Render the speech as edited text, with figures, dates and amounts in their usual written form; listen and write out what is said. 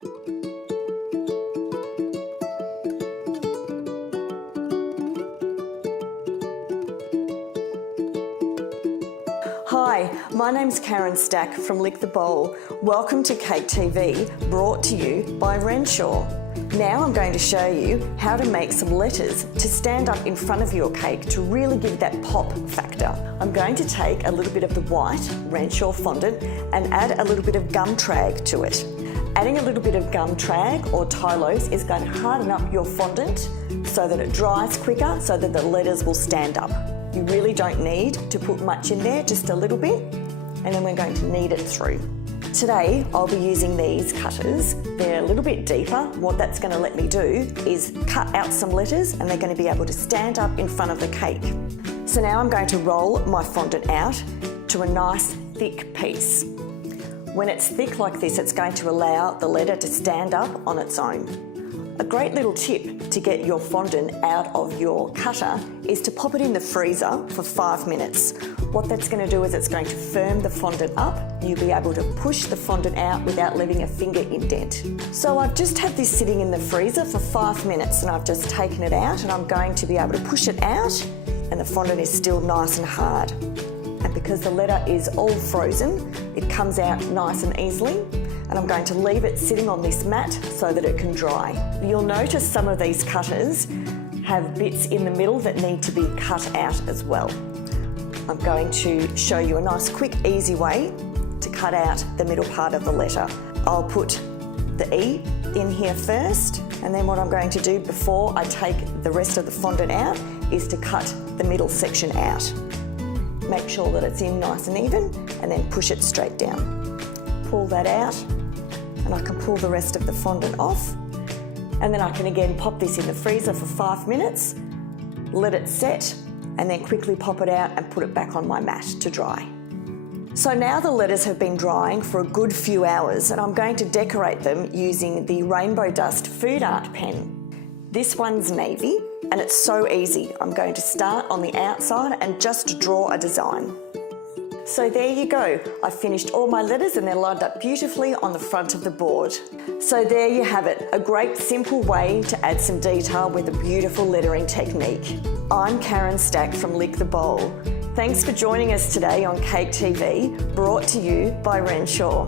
Hi, my name's Karen Stack from Lick the Bowl. Welcome to Cake TV, brought to you by Renshaw. Now I'm going to show you how to make some letters to stand up in front of your cake to really give that pop factor. I'm going to take a little bit of the white Renshaw fondant and add a little bit of gum trag to it. Adding a little bit of gum trag or tylos is going to harden up your fondant so that it dries quicker, so that the letters will stand up. You really don't need to put much in there, just a little bit, and then we're going to knead it through. Today I'll be using these cutters. They're a little bit deeper. What that's going to let me do is cut out some letters, and they're going to be able to stand up in front of the cake. So now I'm going to roll my fondant out to a nice thick piece. When it's thick like this, it's going to allow the letter to stand up on its own. A great little tip to get your fondant out of your cutter is to pop it in the freezer for 5 minutes. What that's going to do is it's going to firm the fondant up. You'll be able to push the fondant out without leaving a finger indent. So I've just had this sitting in the freezer for 5 minutes, and I've just taken it out, and I'm going to be able to push it out, and the fondant is still nice and hard. And because the letter is all frozen, it comes out nice and easily. And I'm going to leave it sitting on this mat so that it can dry. You'll notice some of these cutters have bits in the middle that need to be cut out as well. I'm going to show you a nice, quick, easy way to cut out the middle part of the letter. I'll put the E in here first, and then what I'm going to do before I take the rest of the fondant out is to cut the middle section out. Make sure that it's in nice and even, and then push it straight down. Pull that out, and I can pull the rest of the fondant off, and then I can again pop this in the freezer for 5 minutes, let it set, and then quickly pop it out and put it back on my mat to dry. So now the letters have been drying for a good few hours, and I'm going to decorate them using the Rainbow Dust food art pen. This one's navy, and it's so easy. I'm going to start on the outside and just draw a design. So there you go. I've finished all my letters, and they're lined up beautifully on the front of the board. So there you have it, a great simple way to add some detail with a beautiful lettering technique. I'm Karen Stack from Lick the Bowl. Thanks for joining us today on Cake TV, brought to you by Renshaw.